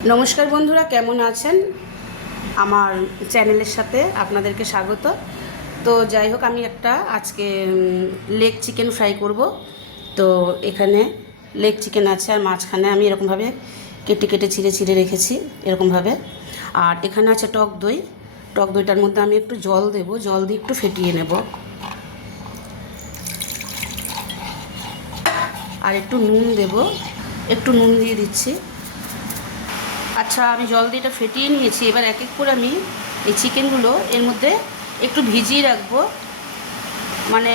নমস্কার বন্ধুরা, কেমন আছেন? আমার চ্যানেলের সাথে আপনাদেরকে স্বাগত। তো যাই হোক, আমি একটা আজকে লেগ চিকেন ফ্রাই করব। তো এখানে লেগ চিকেন আছে, আর মাঝখানে আমি এরকমভাবে কেটে কেটে ছিঁড়ে ছিঁড়ে রেখেছি, এরকমভাবে। আর এখানে আছে টক দই। টক দইটার মধ্যে আমি একটু জল দেব, জল দিয়ে একটু ফেটিয়ে নেব। আর একটু নুন দেব, একটু নুন দিয়ে দিচ্ছি। আচ্ছা আমি জল দিয়ে এটা ফেটিয়ে নিয়েছি। এবার এক এক করে আমি এই চিকেনগুলো এর মধ্যে একটু ভিজিয়ে রাখব। মানে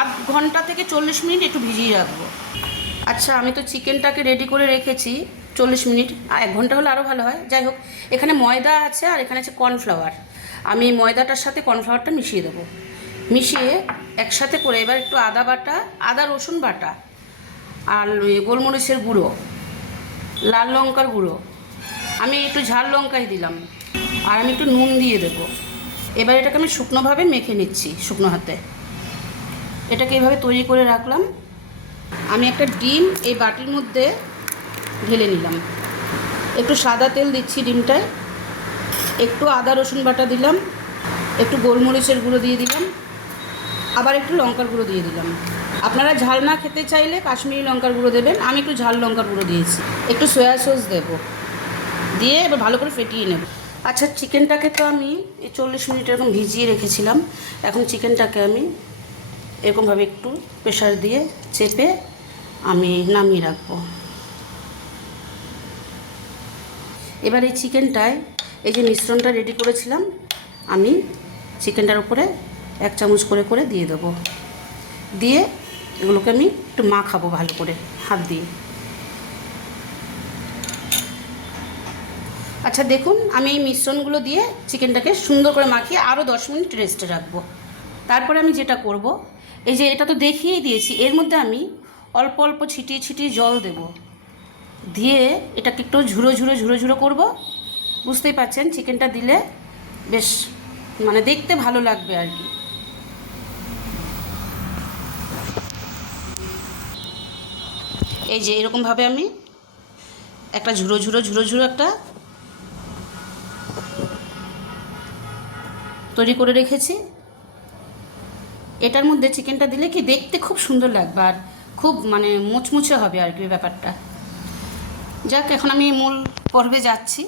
আধ ঘণ্টা থেকে চল্লিশ মিনিট একটু ভিজিয়ে রাখব। আচ্ছা আমি তো চিকেনটাকে রেডি করে রেখেছি চল্লিশ মিনিট। আর এক ঘণ্টা হলে আরও ভালো হয়। যাই হোক, এখানে ময়দা আছে আর এখানে আছে কর্নফ্লাওয়ার। আমি ময়দাটার সাথে কর্নফ্লাওয়ারটা মিশিয়ে দেবো। মিশিয়ে একসাথে করে এবার একটু আদা বাটা, আদা রসুন বাটা আর গোলমরিচের গুঁড়ো, লাল লঙ্কার গুঁড়ো। আমি একটু ঝাল লঙ্কাই দিলাম। আর আমি একটু নুন দিয়ে দেবো। এবার এটাকে আমি শুকনোভাবে মেখে নিচ্ছি, শুকনো হাতে। এটাকে এইভাবে তৈরি করে রাখলাম। আমি একটা ডিম এই বাটির মধ্যে ঢেলে নিলাম। একটু সাদা তেল দিচ্ছি ডিমটায়। একটু আদা, রসুন বাটা দিলাম। একটু গোলমরিচের গুঁড়ো দিয়ে দিলাম। আবার একটু লঙ্কার গুঁড়ো দিয়ে দিলাম। আপনারা ঝাল না খেতে চাইলে কাশ্মীরি লঙ্কার গুঁড়ো দেবেন। আমি একটু ঝাল লঙ্কার গুঁড়ো দিয়েছি। একটু সয়া সস দেবো। দিয়ে এবার ভালো করে ফেটিয়ে নেব। আচ্ছা চিকেনটাকে তো আমি এই চল্লিশ মিনিট এরকম ভিজিয়ে রেখেছিলাম। এখন চিকেনটাকে আমি এরকমভাবে একটু প্রেশার দিয়ে চেপে আমি নামিয়ে রাখব। এবার এই চিকেনটায় এই যে মিশ্রণটা রেডি করেছিলাম, আমি চিকেনটার উপরে এক চামচ করে করে দিয়ে দেবো। দিয়ে এগুলোকে আমি একটু মাখাবো ভালো করে, হাত দিয়ে। আচ্ছা দেখুন, আমি এই মিশ্রণগুলো দিয়ে চিকেনটাকে সুন্দর করে মাখিয়ে আরও দশ মিনিট রেস্টে রাখব। তারপরে আমি যেটা করব, এই যে এটা তো দেখিয়েই দিয়েছি, এর মধ্যে আমি অল্প অল্প ছিটিয়ে ছিটিয়ে জল দেব। দিয়ে এটাকে একটু ঝুরো ঝুরো ঝুরো ঝুরো করব। বুঝতেই পারছেন, চিকেনটা দিলে বেশ মানে দেখতে ভালো লাগবে আর কি। এই যে এরকমভাবে আমি একটা ঝুরো ঝুরো ঝুরো ঝুরো একটা তৈরি করে রেখেছি। এটার মধ্যে চিকেনটা দিলে কি দেখতে খুব সুন্দর লাগবে আর খুব মানে মুচমুচে হবে আর কি ব্যাপারটা। যাক, এখন আমি মূল পর্বে যাচ্ছি।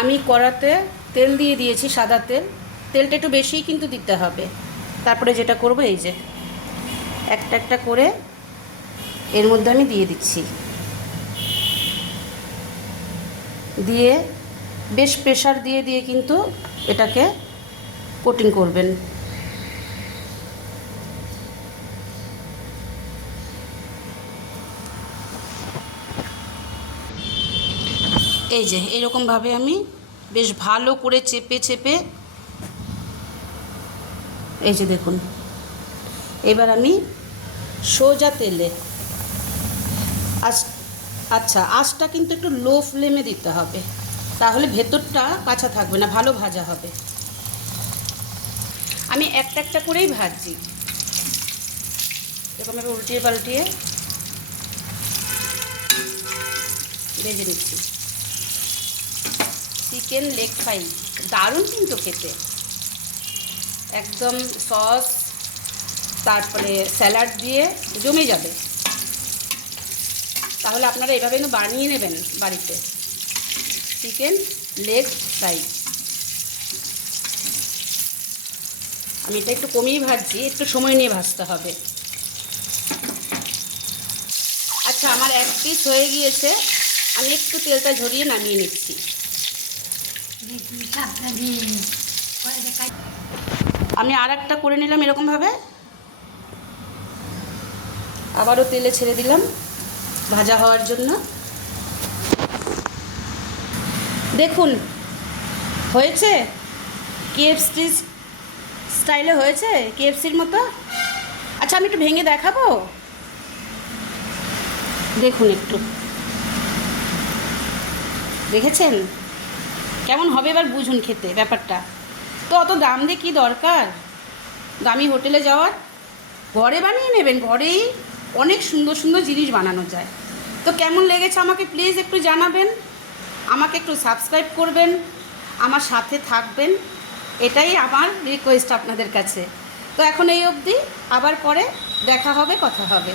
আমি কড়াতে তেল দিয়ে দিয়েছি সাদা তেল। তেলটা একটু বেশিই কিন্তু দিতে হবে। তারপরে যেটা করব, এই যে একটা একটা করে এর মধ্যে আমি দিয়ে দিচ্ছি। দিয়ে বেশ প্রেশার দিয়ে দিয়ে কিন্তু এটাকে কোটিং করবেন। এই যে এরকমভাবে আমি বেশ ভালো করে চেপে চেপে এই যে দেখুন, এবার আমি সোজা তেলে আজ আচ্ছা আঁচটা কিন্তু একটু লো ফ্লেমে দিতে হবে, তাহলে ভেতরটা কাঁচা থাকবে না, ভালো ভাজা হবে। আমি একটা একটা করেই ভাজছি। এরকম এবার উল্টিয়ে পাল্টিয়ে ভেজে নিচ্ছি। চিকেন লেগ ফ্রাই দারুণ কিন্তু খেতে। একদম সস তারপরে স্যালাড দিয়ে জমে যাবে। তাহলে আপনারা এভাবে বানিয়ে নেবেন বাড়িতে। চিকেন লেগ ফ্রাই আমি এটা একটু কমিয়ে ভাজছি, একটু সময় নিয়ে ভাজতে হবে। আচ্ছা আমার এক পিস হয়ে গিয়েছে। আমি একটু তেলটা ঝরিয়ে নামিয়ে নিচ্ছি। আমি আর একটা করে নিলাম এরকমভাবে। আবারও তেলে ছেড়ে দিলাম, ভাজা হওয়ার জন্য। দেখুন, হয়েছে? কেএফসি স্টাইলে হয়েছে? কেএফসির মতো? আচ্ছা আমি একটু ভেঙে দেখাবো? দেখুন একটু। দেখেছেন? কেমন হবে এবার বুঝুন খেতে, ব্যাপারটা। তো অত দাম দিয়ে কী দরকার? দামি হোটেলে যাওয়ার? ঘরে বানিয়ে নেবেন, ঘরেই অনেক সুন্দর সুন্দর জিনিস বানানো যায়। তো কেমন লেগেছে আমাকে প্লিজ একটু জানাবেন। আমাকে একটু সাবস্ক্রাইব করবেন। আমার সাথে থাকবেন। এটাই আমার রিকোয়েস্ট আপনাদের কাছে। তো এখন এই অবধি, আবার পরে দেখা হবে, কথা হবে।